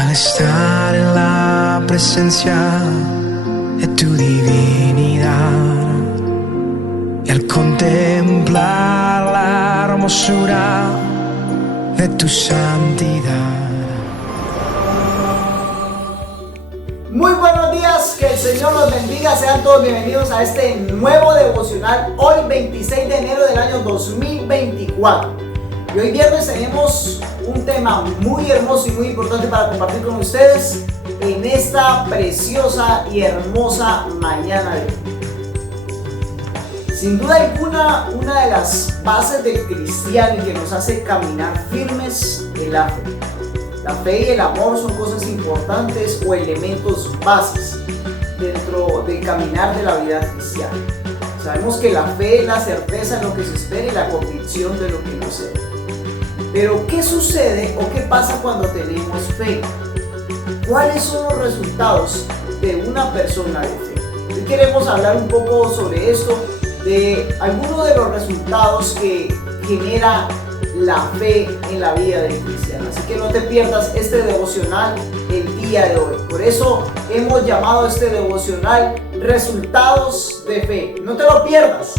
Al estar en la presencia de tu divinidad y al contemplar la hermosura de tu santidad. Muy buenos días, que el Señor los bendiga, sean todos bienvenidos a este nuevo devocional, hoy 26 de enero del año 2024. Y hoy viernes tenemos un tema muy hermoso y muy importante para compartir con ustedes en esta preciosa y hermosa mañana de hoy. Sin duda alguna, una de las bases del cristiano y que nos hace caminar firmes es la fe. La fe y el amor son cosas importantes o elementos bases dentro del caminar de la vida cristiana. Sabemos que la fe es la certeza de lo que se espera y la convicción de lo que no se ve. Pero ¿qué sucede o qué pasa cuando tenemos fe? ¿Cuáles son los resultados de una persona de fe? Hoy queremos hablar un poco sobre esto, de algunos de los resultados que genera la fe en la vida del cristiano. Así que no te pierdas este devocional el día de hoy. Por eso hemos llamado este devocional Resultados de Fe. No te lo pierdas.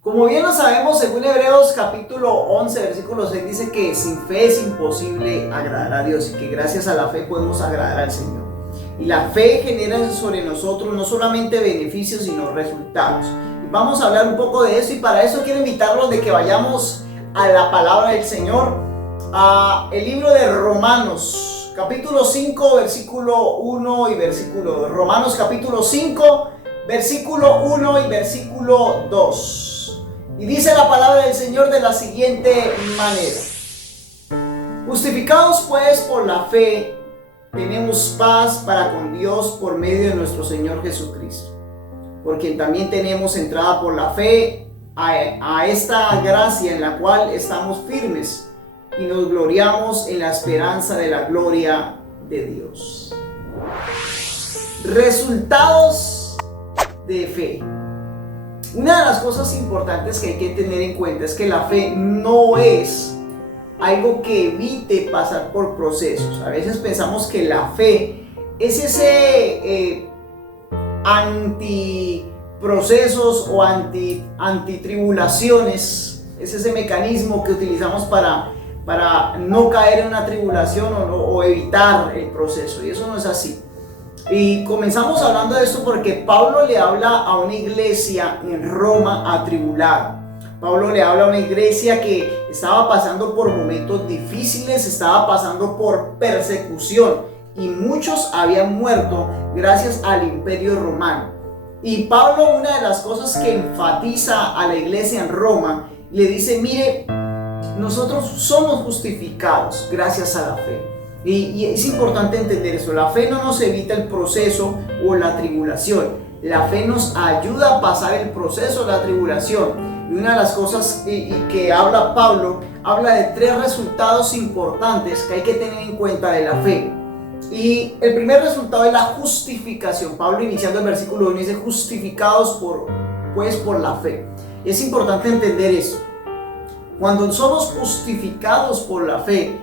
Como bien lo sabemos, según Hebreos capítulo 11, versículo 6, dice que sin fe es imposible agradar a Dios y que gracias a la fe podemos agradar al Señor. Y la fe genera sobre nosotros no solamente beneficios, sino resultados. Y vamos a hablar un poco de eso, y para eso quiero invitarlos de que vayamos a la palabra del Señor, a el libro de Romanos, capítulo 5, versículo 1 y versículo 2. Romanos capítulo 5, versículo 1 y versículo 2. Y dice la palabra del Señor de la siguiente manera: justificados pues por la fe, tenemos paz para con Dios por medio de nuestro Señor Jesucristo, por quien también tenemos entrada por la fe a esta gracia en la cual estamos firmes y nos gloriamos en la esperanza de la gloria de Dios. Resultados de fe. Una de las cosas importantes que hay que tener en cuenta es que la fe no es algo que evite pasar por procesos. A veces pensamos que la fe es ese antiprocesos o antitribulaciones, es ese mecanismo que utilizamos para no caer en una tribulación o evitar el proceso, y eso no es así. Y comenzamos hablando de esto porque Pablo le habla a una iglesia en Roma atribulada. Pablo le habla a una iglesia que estaba pasando por momentos difíciles, estaba pasando por persecución, y muchos habían muerto gracias al imperio romano. Y Pablo, una de las cosas que enfatiza a la iglesia en Roma, le dice: mire, nosotros somos justificados gracias a la fe. Y es importante entender eso. La fe no nos evita el proceso o la tribulación. La fe nos ayuda a pasar el proceso o la tribulación. Y una de las cosas que habla Pablo, habla de 3 resultados importantes que hay que tener en cuenta de la fe. Y el primer resultado es la justificación. Pablo, iniciando el versículo 1, dice: justificados por la fe. Y es importante entender eso. Cuando somos justificados por la fe,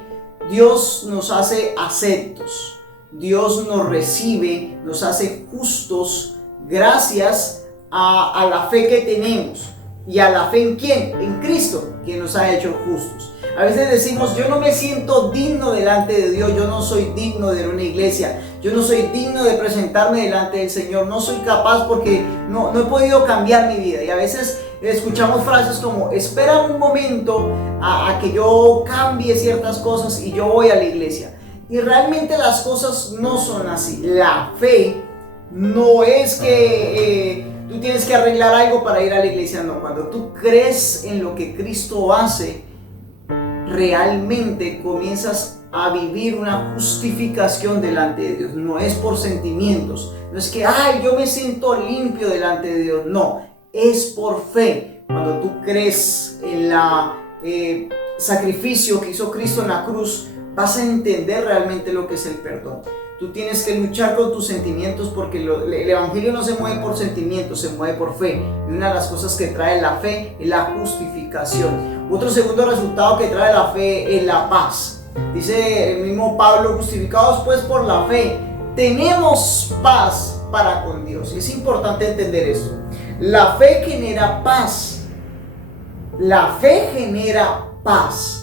Dios nos hace aceptos, Dios nos recibe, nos hace justos gracias a la fe que tenemos. ¿Y a la fe en quién? En Cristo, quien nos ha hecho justos. A veces decimos: yo no me siento digno delante de Dios, yo no soy digno de una iglesia, yo no soy digno de presentarme delante del Señor, no soy capaz porque no he podido cambiar mi vida. Y a veces escuchamos frases como: espera un momento a que yo cambie ciertas cosas y yo voy a la iglesia. Y realmente las cosas no son así. La fe no es que tú tienes que arreglar algo para ir a la iglesia. No, cuando tú crees en lo que Cristo hace, realmente comienzas a vivir una justificación delante de Dios. No es por sentimientos, no es que yo me siento limpio delante de Dios. No, es por fe. Cuando tú crees en la sacrificio que hizo Cristo en la cruz, vas a entender realmente lo que es el perdón. Tú tienes que luchar con tus sentimientos porque el Evangelio no se mueve por sentimientos, se mueve por fe. Y una de las cosas que trae la fe es la justificación. Otro segundo resultado que trae la fe es la paz. Dice el mismo Pablo, justificados pues por la fe, tenemos paz para con Dios. Es importante entender esto. La fe genera paz. La fe genera paz.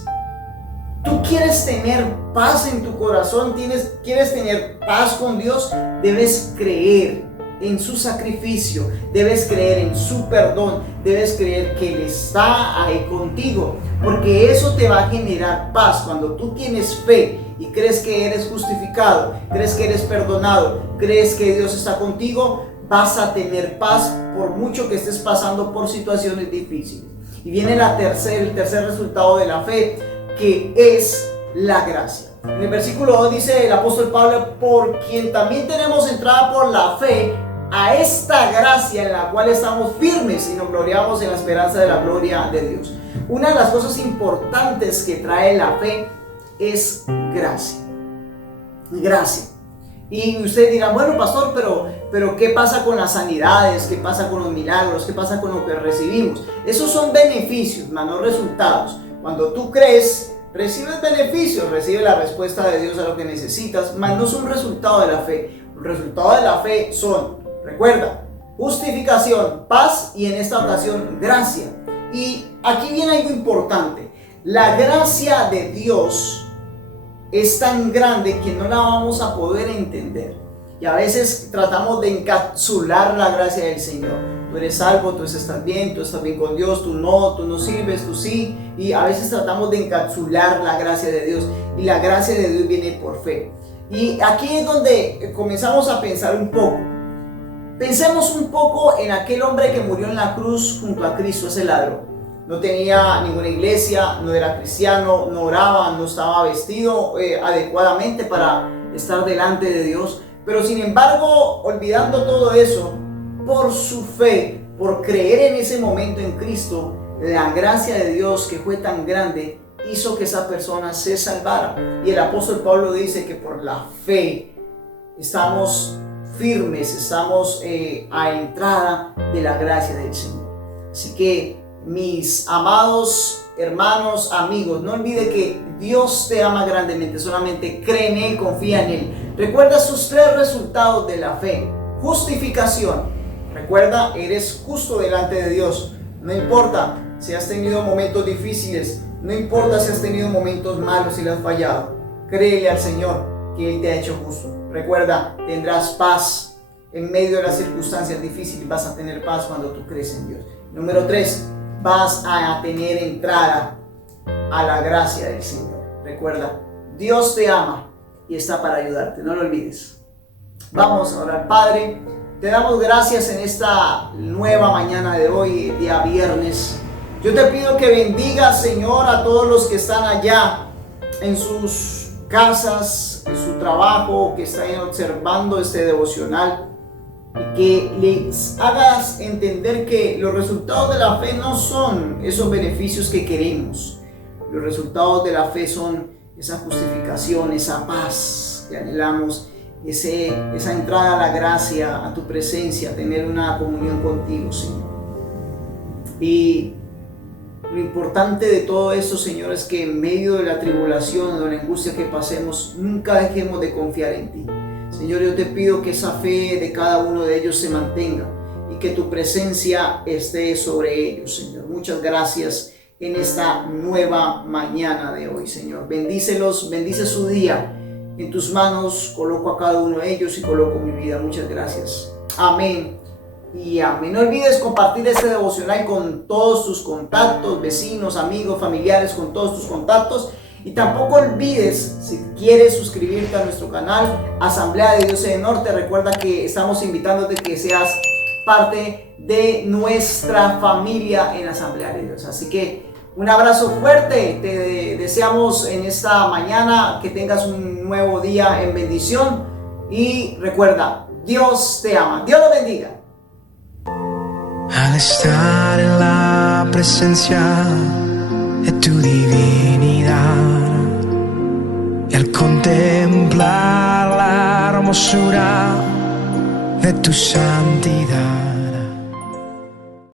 Tú quieres tener paz en tu corazón, quieres tener paz con Dios, debes creer en su sacrificio, debes creer en su perdón, debes creer que Él está ahí contigo, porque eso te va a generar paz. Cuando tú tienes fe y crees que eres justificado, crees que eres perdonado, crees que Dios está contigo, vas a tener paz por mucho que estés pasando por situaciones difíciles. Y viene el tercer resultado de la fe, que es la gracia. En el versículo 2 dice el apóstol Pablo, por quien también tenemos entrada por la fe a esta gracia en la cual estamos firmes y nos gloriamos en la esperanza de la gloria de Dios. Una de las cosas importantes que trae la fe es gracia. Gracia. Y usted dirá, bueno pastor, pero ¿qué pasa con las sanidades? ¿Qué pasa con los milagros? ¿Qué pasa con lo que recibimos? Esos son beneficios, más no resultados. Cuando tú crees, recibes beneficios, recibes la respuesta de Dios a lo que necesitas, mas no son resultado de la fe. Los resultados de la fe son, recuerda, justificación, paz y en esta ocasión gracia. Y aquí viene algo importante. La gracia de Dios es tan grande que no la vamos a poder entender. Y a veces tratamos de encapsular la gracia del Señor. Tú eres salvo, tú estás bien con Dios, tú no sirves, tú sí. Y a veces tratamos de encapsular la gracia de Dios. Y la gracia de Dios viene por fe. Y aquí es donde comenzamos a pensar un poco. Pensemos un poco en aquel hombre que murió en la cruz junto a Cristo, ese ladrón. No tenía ninguna iglesia, no era cristiano, no oraba, no estaba vestido adecuadamente para estar delante de Dios. Pero sin embargo, olvidando todo eso, por su fe, por creer en ese momento en Cristo, la gracia de Dios que fue tan grande hizo que esa persona se salvara. Y el apóstol Pablo dice que por la fe estamos firmes, estamos a entrada de la gracia del Señor. Así que mis amados hermanos, amigos, no olvide que Dios te ama grandemente, solamente cree en Él, confía en Él. Recuerda sus tres resultados de la fe. Justificación. Recuerda, eres justo delante de Dios. No importa si has tenido momentos difíciles, no importa si has tenido momentos malos y le has fallado. Créele al Señor que Él te ha hecho justo. Recuerda, tendrás paz en medio de las circunstancias difíciles. Vas a tener paz cuando tú crees en Dios. Número 3, vas a tener entrada a la gracia del Señor. Recuerda, Dios te ama y está para ayudarte, no lo olvides. Vamos a orar. Padre, te damos gracias en esta nueva mañana de hoy, día viernes. Yo te pido que bendigas, Señor, a todos los que están allá en sus casas, en su trabajo, que están observando este devocional. Y que les hagas entender que los resultados de la fe no son esos beneficios que queremos. Los resultados de la fe son esa justificación, esa paz que anhelamos, esa entrada a la gracia, a tu presencia, tener una comunión contigo, Señor. Y lo importante de todo esto, Señor, es que en medio de la tribulación o de la angustia que pasemos, nunca dejemos de confiar en ti. Señor, yo te pido que esa fe de cada uno de ellos se mantenga y que tu presencia esté sobre ellos, Señor. Muchas gracias en esta nueva mañana de hoy, Señor. Bendícelos, bendice su día. En tus manos coloco a cada uno de ellos y coloco mi vida. Muchas gracias. Amén y amén. No olvides compartir este devocional con todos tus contactos, vecinos, amigos, familiares, con todos tus contactos. Y tampoco olvides, si quieres suscribirte a nuestro canal Asamblea de Dios en el Norte, recuerda que estamos invitándote que seas parte de nuestra familia en Asamblea de Dios. Así que un abrazo fuerte, te deseamos en esta mañana que tengas un nuevo día en bendición y recuerda, Dios te ama. Dios lo bendiga. Al estar en la presencia de tu divinidad y al contemplar la hermosura de tu santidad.